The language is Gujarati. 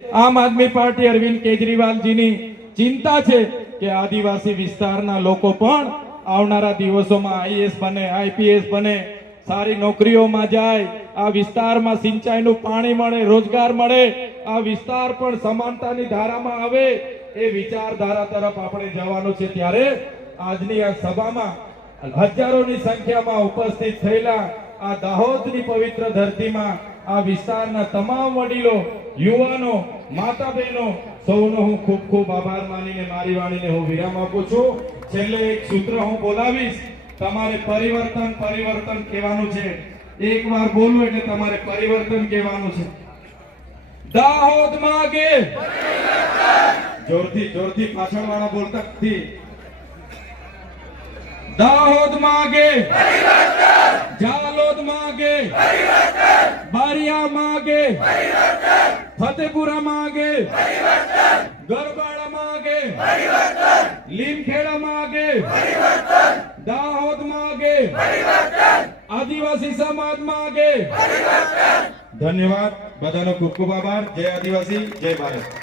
આમ આદમી પાર્ટી અરવિંદ કેજરીવાલજીની ચિંતા છે કે આદિવાસી વિસ્તારના લોકો પણ આવનારા દિવસોમાં આઈએસ બને, આઈપીએસ બને, સારી નોકરીઓમાં જાય, આ વિસ્તારમાં સિંચાઈનું પાણી મળે, રોજગાર મળે, આ વિસ્તાર પણ સમાનતાની ધારામાં આવે એ વિચારધારા તરફ આપણે જવાનું છે ત્યારે આજની આ સભામાં હજારોની સંખ્યામાં ઉપસ્થિત થયેલા આ દાહોદની પવિત્ર ધરતીમાં આ વિસ્તારના તમામ વડીલો, યુવાનો માતા બહેનો સૌનો હું ખૂબ ખૂબ આભાર માનીને, મારી વાણીને હું વિરામ આપું છું. છેલ્લે એક સૂત્ર હું બોલાવીશ. તમારે પરિવર્તન પરિવર્તન કહેવાનું છે. એક વાર બોલું એટલે તમારે પરિવર્તન કહેવાનું છે. દાહોદ માગે. જોરથી જોરથી પાછળ વાળા બોલતા દાહોદ માગે. માગે. બારિયા માગે. ફતેપુરા માગે. ગરબાડા માગે. લીમખેડા માગે. દાહોદ માગે. આદિવાસી સમાજ માગે. ધન્યવાદ. બધાનો ખૂબ ખૂબ આભાર. જય આદિવાસી, જય ભારત.